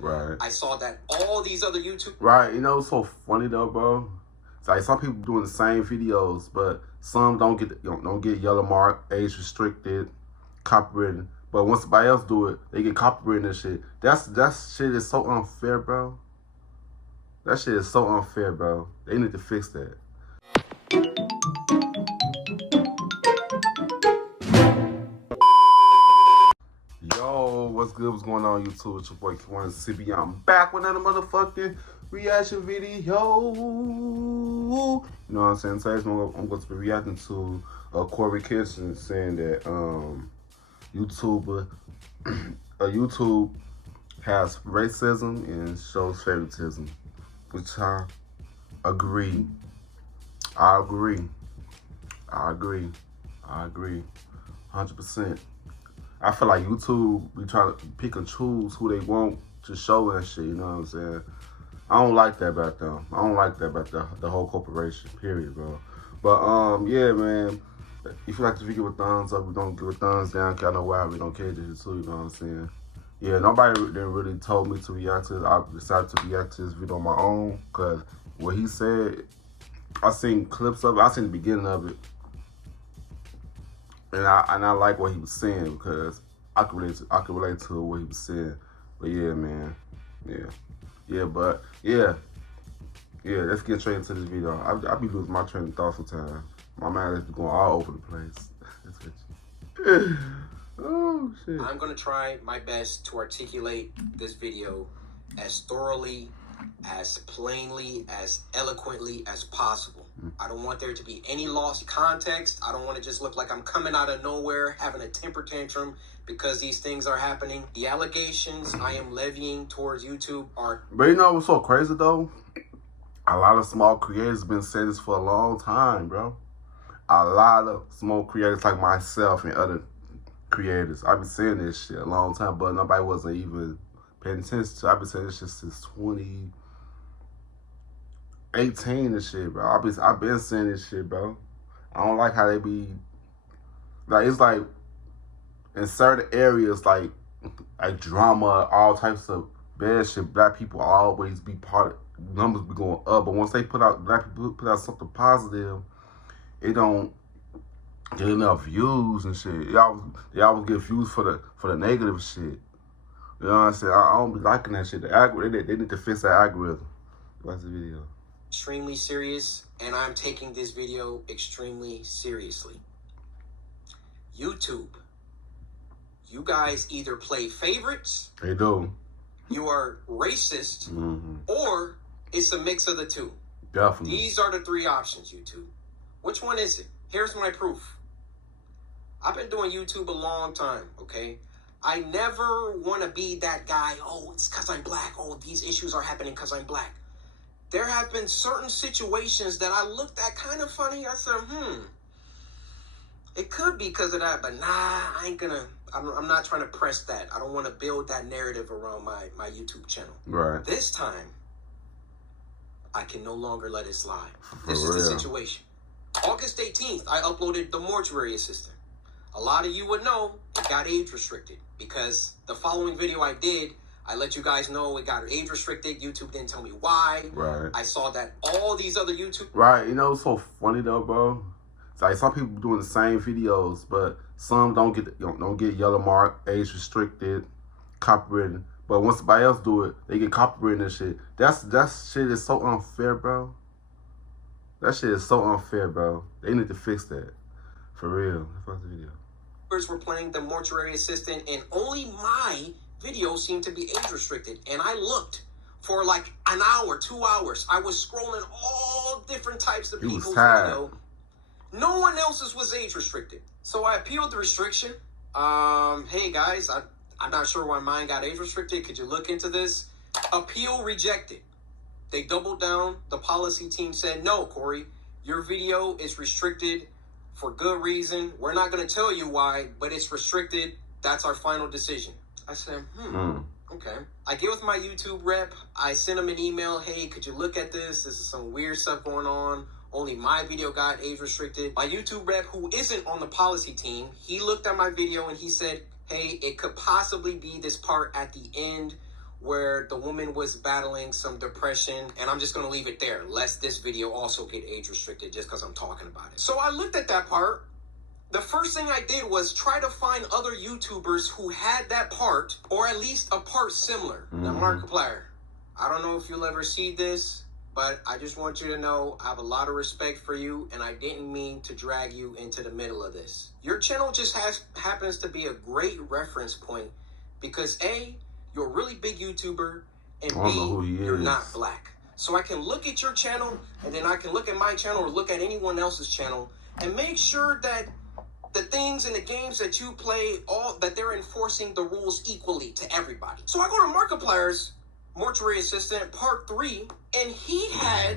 Right. I saw that all these other YouTube. Right. You know, it's so funny though, bro. It's like some people doing the same videos, but some don't get yellow mark, age restricted, copywritten. But once somebody else do it, they get copywritten and shit. That shit is so unfair, bro. That shit is so unfair, bro. They need to fix that. Yo, what's good? What's going on, YouTube? It's your boy Q1CB. I'm back with another motherfucking reaction video. You know what I'm saying? Today I'm going to be reacting to Coryxkenshin saying that YouTube has racism and shows favoritism, which I agree. I agree. 100%. I feel like YouTube be trying to pick and choose who they want to show and shit, you know what I'm saying? I don't like that about them. I don't like that about the whole corporation, period, bro. But, yeah, man. If you like this video with thumbs up, we don't give a thumbs down, cause I know why we don't care to too, you know what I'm saying? Yeah, nobody really told me to react to this. I decided to react to this video on my own, cause what he said, I seen clips of it, I seen the beginning of it. And I like what he was saying because I could relate to what he was saying. But yeah, man. Let's get straight into this video. I be losing my train of thought sometimes. My mind is going all over the place. Oh shit. I'm gonna try my best to articulate this video as thoroughly, as plainly, as eloquently as possible. I don't want there to be any lost context. I don't want to just look like I'm coming out of nowhere having a temper tantrum because these things are happening. The allegations I am levying towards YouTube are... But you know what's so crazy though? A lot of small creators have been saying this for a long time, bro. A lot of small creators like myself and other creators, I've been saying this shit a long time, but nobody wasn't even paying attention to. I've been saying this shit since 2018 and shit, bro. I've been saying this shit, bro. I don't like how they be like, it's like in certain areas like drama, all types of bad shit, black people always be part of, numbers be going up, but once they black people put out something positive, it don't get enough views and shit. They always get views for the negative shit. You know what I'm saying? I don't be liking that shit. They need to fix that algorithm. Watch the video. Extremely serious, and I'm taking this video extremely seriously. YouTube, you guys either play favorites. They do. You are racist, or it's a mix of the two. Definitely. These are the three options, YouTube. Which one is it? Here's my proof. I've been doing YouTube a long time, okay? I never want to be that guy, oh, it's because I'm black. Oh, these issues are happening because I'm black. There have been certain situations that I looked at kind of funny. I said, it could be because of that, but nah, I'm not trying to press that. I don't want to build that narrative around my YouTube channel. Right. This time, I can no longer let it slide. This is the situation. August 18th, I uploaded The Mortuary Assistant. A lot of you would know it got age restricted because the following video I did, I let you guys know it got age restricted. YouTube didn't tell me why. Right. I saw that all these other YouTube... Right. You know, it's so funny though, bro. It's like some people doing the same videos, but some don't get yellow mark, age restricted, copywritten. But once somebody else do it, they get copywritten and shit. That shit is so unfair, bro. That shit is so unfair, bro. They need to fix that. For real. Let's watch the video. Were playing The Mortuary Assistant, and only my video seemed to be age restricted. And I looked for like an hour, 2 hours. I was scrolling all different types of people's video. No one else's was age restricted. So I appealed the restriction. Hey guys, I'm not sure why mine got age restricted. Could you look into this? Appeal rejected. They doubled down. The policy team said, no, Corey, your video is restricted for good reason. We're not going to tell you why, but it's restricted. That's our final decision. I said, okay. I get with my YouTube rep. I sent him an email. Hey, could you look at this? This is some weird stuff going on. Only my video got age restricted. My YouTube rep, who isn't on the policy team, he looked at my video and he said, hey, it could possibly be this part at the end where the woman was battling some depression, and I'm just going to leave it there, lest this video also get age restricted just because I'm talking about it. So I looked at that part. The first thing I did was try to find other YouTubers who had that part, or at least a part similar. Now, Markiplier, I don't know if you'll ever see this, but I just want you to know I have a lot of respect for you, and I didn't mean to drag you into the middle of this. Your channel just happens to be a great reference point because A, you're a really big YouTuber, and B, you're not black. So I can look at your channel, and then I can look at my channel or look at anyone else's channel and make sure that the things and the games that you play, that they're enforcing the rules equally to everybody. So I go to Markiplier's Mortuary Assistant Part 3, and he had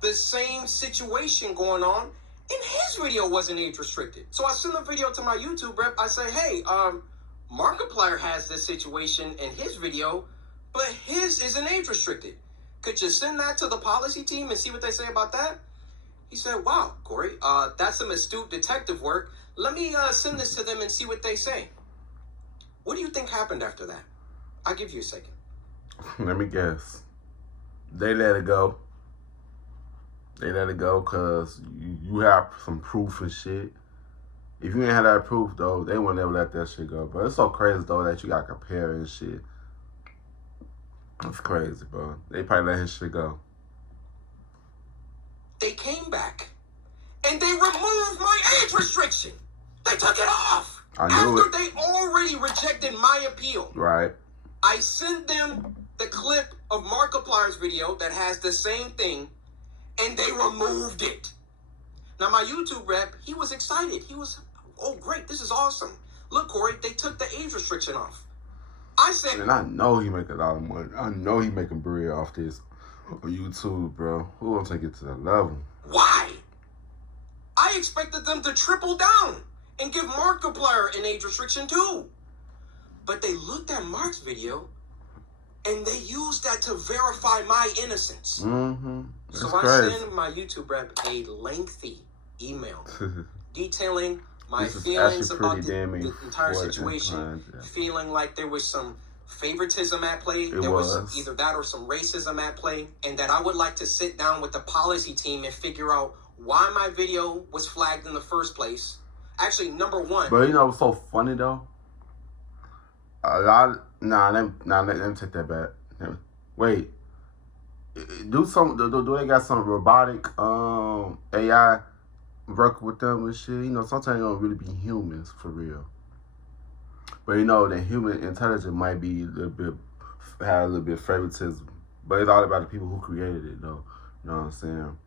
the same situation going on, and his video wasn't age restricted. So I send a video to my YouTube rep. I say, hey, Markiplier has this situation in his video, but his isn't age restricted. Could you send that to the policy team and see what they say about that? He said, wow, Corey, that's some astute detective work. Let me send this to them and see what they say. What do you think happened after that? I'll give you a second. Let me guess. They let it go. They let it go because you have some proof and shit. If you ain't have that proof, though, they won't never let that shit go. But it's so crazy, though, that you got to compare and shit. It's crazy, bro. They probably let his shit go. They came back, and they removed my age restriction. They took it off. After they already rejected my appeal. Right. I sent them the clip of Markiplier's video that has the same thing, and they removed it. Now, my YouTube rep, he was excited. He was, oh, great, this is awesome. Look, Corey, they took the age restriction off. I said... And I know he make a lot of money. I know he making bread off this on YouTube, bro. Who will take it to that level? Why? I expected them to triple down and give Markiplier an age restriction, too. But they looked at Mark's video, and they used that to verify my innocence. So I sent my YouTube rep a lengthy email detailing my feelings about the entire situation, feeling like there was some favoritism at play. There was either that or some racism at play, and that I would like to sit down with the policy team and figure out why my video was flagged in the first place. Actually, number one. But you know what's so funny, though? A lot. Let me take that back. Wait. Do they got some robotic AI work with them and shit? You know, sometimes they don't really be humans for real. But you know, the human intelligence might be have a little bit of favoritism. But it's all about the people who created it, though. You know what I'm saying?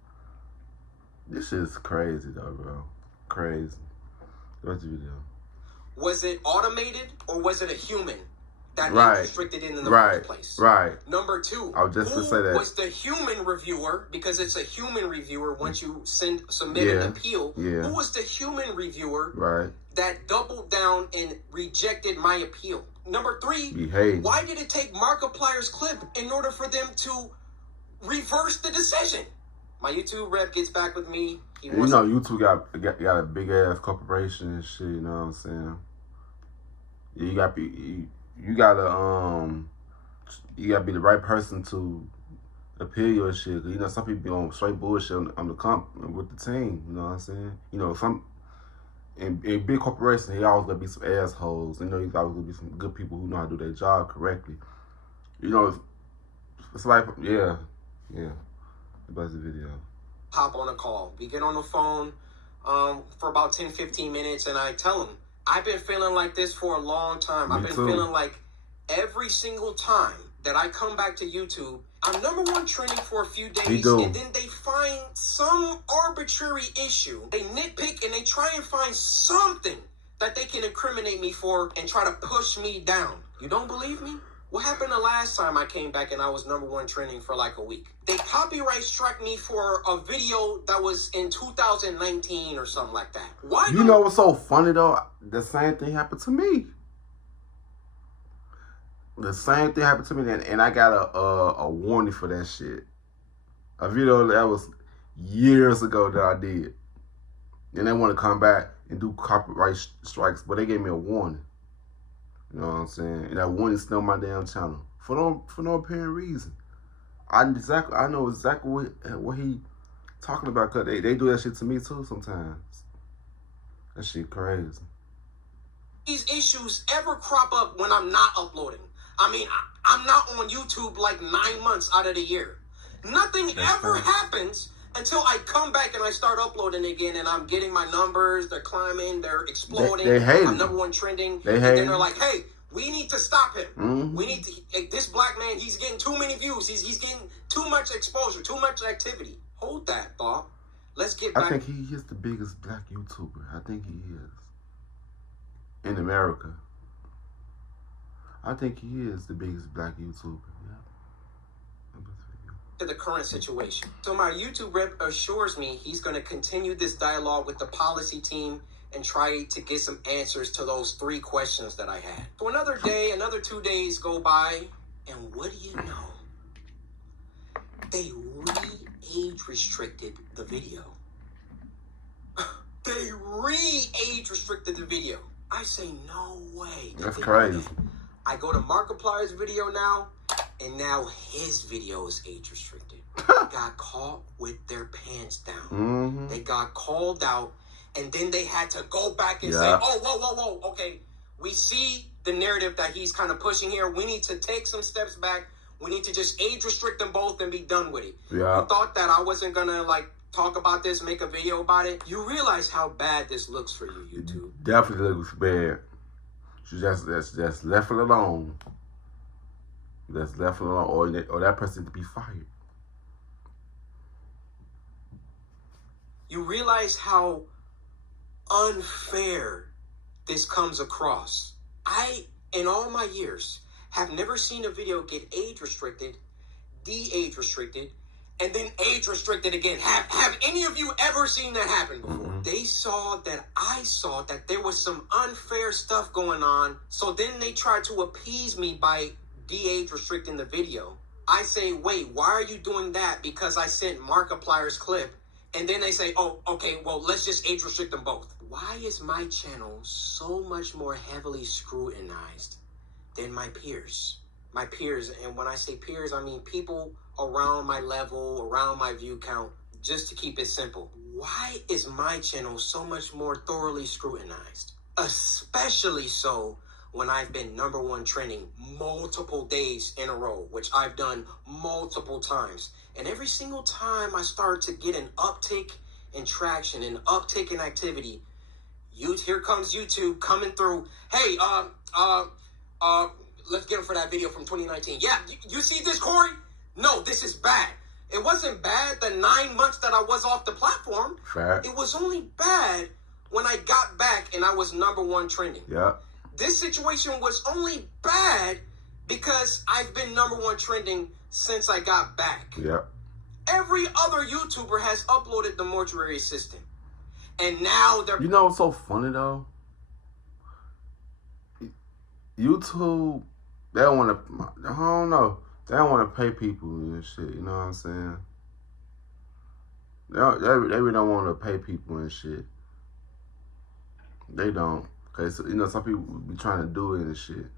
This shit's crazy, though, bro. Crazy. What's the video? Was it automated or was it a human that got restricted in the first place? Right. Number two, I was just to say that. Was the human reviewer, because it's a human reviewer once you submit an appeal, who was the human reviewer that doubled down and rejected my appeal? Number three, why did it take Markiplier's clip in order for them to reverse the decision? My YouTube rep gets back with me. You know, YouTube got a big ass corporation and shit. You know what I'm saying? You gotta be the right person to appeal your shit. You know, some people be on straight bullshit on the with the team. You know what I'm saying? You know, in big corporations, there always gonna be some assholes. You know, there's always gonna be some good people who know how to do their job correctly. You know, it's like yeah. About the video. Hop on a call. We get on the phone for about 10-15 minutes, and I tell him, I've been feeling like this for a long time. I've been feeling like every single time that I come back to YouTube, I'm #1 trending for a few days, and then they find some arbitrary issue. They nitpick and they try and find something that they can incriminate me for and try to push me down. You don't believe me? What happened the last time I came back and I was #1 trending for like a week? They copyright struck me for a video that was in 2019 or something like that. Why? You know what's so funny though? The same thing happened to me. The same thing happened to me, and I got a warning for that shit. A video that was years ago that I did. And they want to come back and do copyright strikes, but they gave me a warning. You know what I'm saying? And that warning still on my damn channel. for no apparent reason. I know exactly what he talking about, cause they do that shit to me too sometimes. That shit crazy. These issues ever crop up when I'm not uploading. I mean, I'm not on YouTube like 9 months out of the year. Nothing ever happens until I come back and I start uploading again, and I'm getting my numbers. They're climbing. They're exploding. They hate I'm him. #1 trending. They and hate then him. they're like, hey, we need to stop him. Mm-hmm. We need to. This black man, he's getting too many views. He's getting too much exposure, too much activity. Hold that thought. Let's get back. I think he is the biggest black YouTuber. I think he is. In America. I think he is the biggest black YouTuber. Yeah. To the current situation. So my YouTube rep assures me he's going to continue this dialogue with the policy team and try to get some answers to those 3 questions that I had. So another day, another 2 days go by, and what do you know? They re-age restricted the video. They re-age restricted the video. I say, no way. That's crazy. I go to Markiplier's video now, and now his video is age restricted. They got caught with their pants down. Mm-hmm. They got called out, and then they had to go back and say, oh, whoa. Okay, we see the narrative that he's kind of pushing here. We need to take some steps back. We need to just age restrict them both and be done with it. Yeah. You thought that I wasn't going to, talk about this, make a video about it? You realize how bad this looks for you, YouTube. Definitely looks bad. She just left it alone. Just left it alone, or that person to be fired. You realize how unfair this comes across. I, in all my years, have never seen a video get age restricted, de-age restricted, and then age restricted again. Have any of you ever seen that happen before? Mm-hmm. They saw that I saw that there was some unfair stuff going on, so then they tried to appease me by de-age restricting the video. I say, wait, why are you doing that? Because I sent Markiplier's clip. And then they say, oh, okay, well, let's just age restrict them both. Why is my channel so much more heavily scrutinized than my peers? My peers, and when I say peers, I mean people around my level, around my view count, just to keep it simple. Why is my channel so much more thoroughly scrutinized? Especially so when I've been #1 trending multiple days in a row, which I've done multiple times. And every single time I start to get an uptick in traction, an uptick in activity, here comes YouTube coming through. Hey, let's get him for that video from 2019. Yeah, you see this, Corey? No, this is bad. It wasn't bad the 9 months that I was off the platform. Fact. It was only bad when I got back and I was #1 trending. Yeah. This situation was only bad because I've been #1 trending since I got back. Yeah. Every other YouTuber has uploaded the mortuary assistant. And now they're... You know what's so funny, though? YouTube, they don't want to... I don't know. They don't want to pay people and shit. You know what I'm saying? They really don't want to pay people and shit. They don't. Okay, so, some people be trying to do it and shit.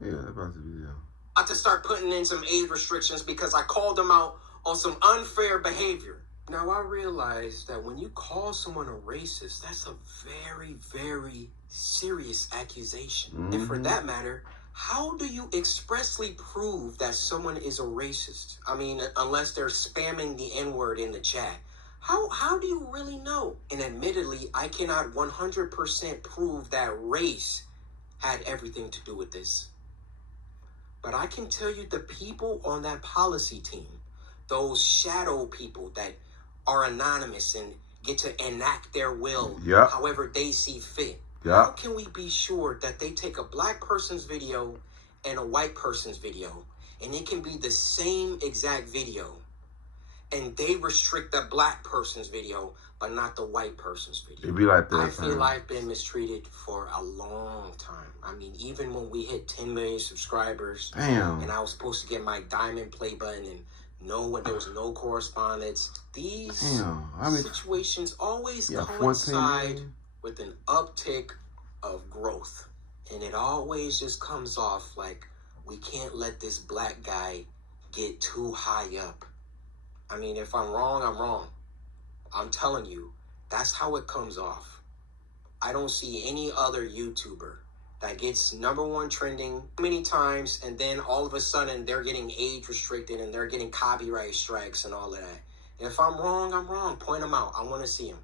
Yeah, that's about to be, yeah. I have to start putting in some age restrictions because I called them out on some unfair behavior. Now, I realize that when you call someone a racist, that's a very, very serious accusation. Mm-hmm. And for that matter, how do you expressly prove that someone is a racist? I mean, unless they're spamming the N-word in the chat. How do you really know? And admittedly, I cannot 100% prove that race had everything to do with this. But I can tell you the people on that policy team, those shadow people that are anonymous and get to enact their will however they see fit. Yeah. How can we be sure that they take a black person's video and a white person's video, and it can be the same exact video, and they restrict the black person's video, but not the white person's video? It'd be like that. I feel I've been mistreated for a long time. I mean, even when we hit 10 million subscribers, damn, and I was supposed to get my diamond play button and there was no correspondence. These situations always coincide with an uptick of growth. And it always just comes off like we can't let this black guy get too high up. I mean, if I'm wrong, I'm wrong. I'm telling you, that's how it comes off. I don't see any other YouTuber that gets #1 trending many times, and then all of a sudden they're getting age restricted and they're getting copyright strikes and all of that. If I'm wrong, I'm wrong. Point them out. I want to see them.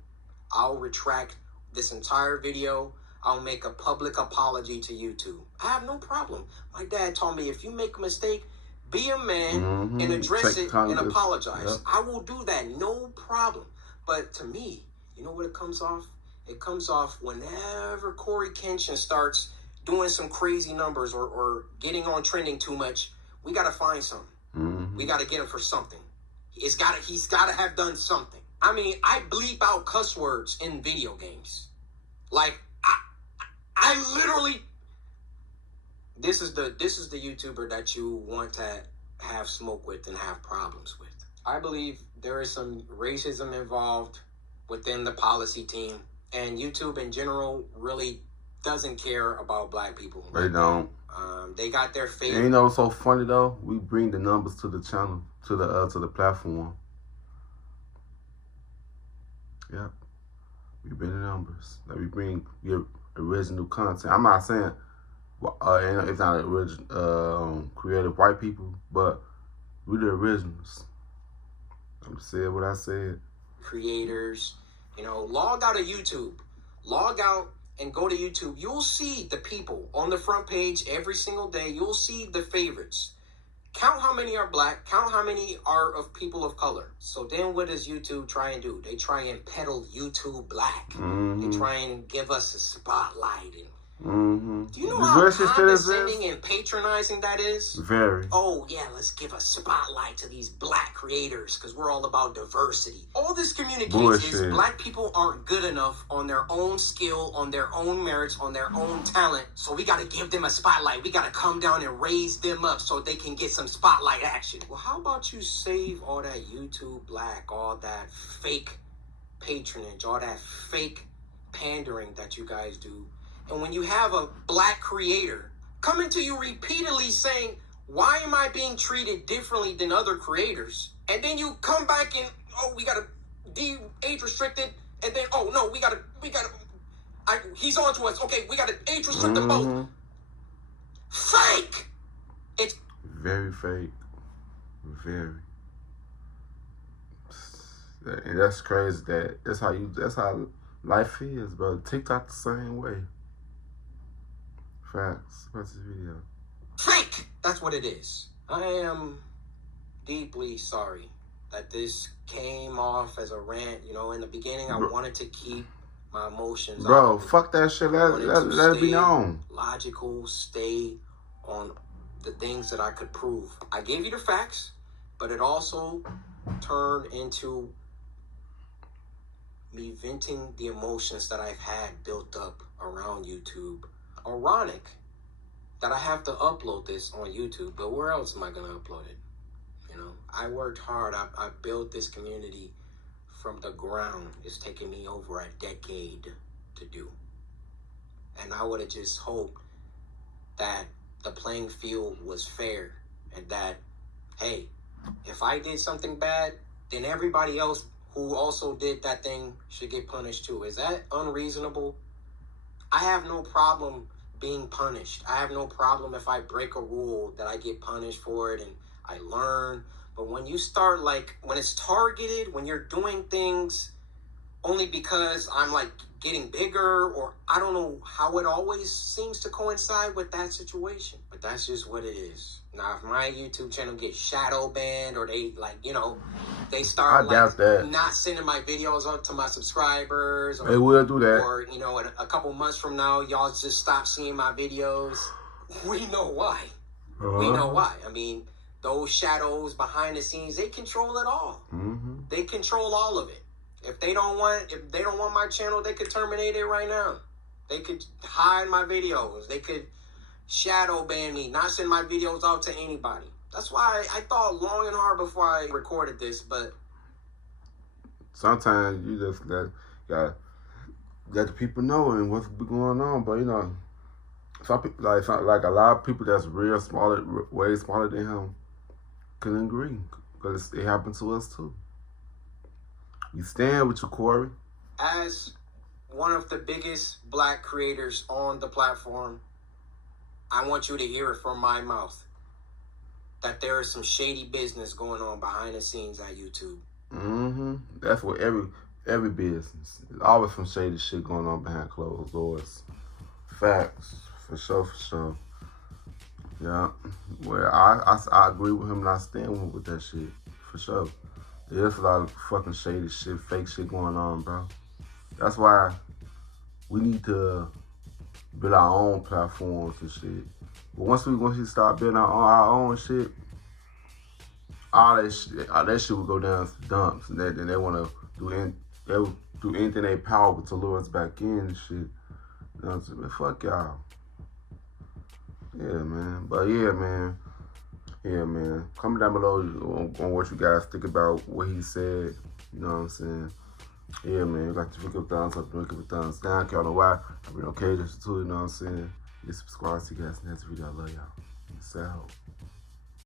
I'll retract this entire video. I'll make a public apology to YouTube. I have no problem. My dad told me, if you make a mistake, be a man and address it and apologize. Yep. I will do that, no problem. But to me, you know what it comes off? It comes off whenever Coryxkenshin starts doing some crazy numbers or getting on trending too much. We got to find something. We got to get him for something. He's got to have done something. I mean, I bleep out cuss words in video games. Like, I literally, this is the YouTuber that you want to have smoke with and have problems with. I believe there is some racism involved within the policy team, and YouTube in general really doesn't care about black people. They don't. They got their favorite. And you know what's so funny though? We bring the numbers to the channel, to the platform. Yep. We bring the numbers. Like we bring your original content. I'm not saying it's not original creative white people, but we the originals. I'm saying what I said. Creators, log out of YouTube. Log out and go to YouTube. You'll see the people on the front page every single day. You'll see the favorites. Count how many are black. Count how many are of people of color. So then what does YouTube try and do? They try and peddle YouTube black. They try and give us a spotlight. And do you know how condescending and patronizing that is? Very. Oh, yeah, let's give a spotlight to these black creators because we're all about diversity. All this communicates is black people aren't good enough on their own skill, on their own merits, on their own talent. So we got to give them a spotlight. We got to come down and raise them up so they can get some spotlight action. Well, how about you save all that YouTube black, all that fake patronage, all that fake pandering that you guys do? And when you have a black creator coming to you repeatedly saying, why am I being treated differently than other creators? And then you come back and, we got to age restricted. And then, no, we got to, he's on to us. Okay, we got to age restrict them both. Fake! It's very fake. Very. And that's crazy that's how life is, bro. TikTok the same way. Facts. What's this video? Fake! That's what it is. I am deeply sorry that this came off as a rant. In the beginning, I wanted to keep my emotions Bro, fuck that shit. Let it be known. Logical, stay on the things that I could prove. I gave you the facts, but it also turned into me venting the emotions that I've had built up around YouTube. Ironic that I have to upload this on YouTube, but where else am I going to upload it? I worked hard. I built this community from the ground. It's taken me over a decade to do. And I would have just hoped that the playing field was fair and that, hey, if I did something bad, then everybody else who also did that thing should get punished too. Is that unreasonable? I have no problem being punished. I have no problem if I break a rule that I get punished for it and I learn. But when you start when it's targeted, when you're doing things only because I'm getting bigger, or I don't know how it always seems to coincide with that situation. But that's just what it is. Now, if my YouTube channel gets shadow banned or they they start not sending my videos up to my subscribers, or, they will do that. Or a couple months from now, y'all just stop seeing my videos. We know why. We know why. I mean, those shadows behind the scenes, they control it all. They control all of it. If they don't want my channel, they could terminate it right now. They could hide my videos. They could shadow ban me, not send my videos out to anybody. That's why I thought long and hard before I recorded this, but sometimes you just got let the people know and what's going on. But some people, like a lot of people that's real smaller, way smaller than him, couldn't agree because it happened to us too. We stand with you, Corey. As one of the biggest black creators on the platform, I want you to hear it from my mouth that there is some shady business going on behind the scenes at YouTube. That's what every business. There's always some shady shit going on behind closed doors. Facts. For sure. Yeah. Well, I agree with him and I stand with that shit. For sure. There's a lot of fucking shady shit, fake shit going on, bro. That's why we need to build our own platforms and shit. But once we start building our own shit, all that shit will go down to the dumps, and then they want to do anything they power to lure us back in and shit. You know what I'm saying? Fuck y'all. Yeah, man. But yeah, man. Comment down below on what you guys think about what he said. You know what I'm saying? Yeah, man. You got to give a thumbs up, give a thumbs down. Y'all know why. I mean, okay, just too. You know what I'm saying? You subscribe. See you guys next video. I love y'all. Peace out.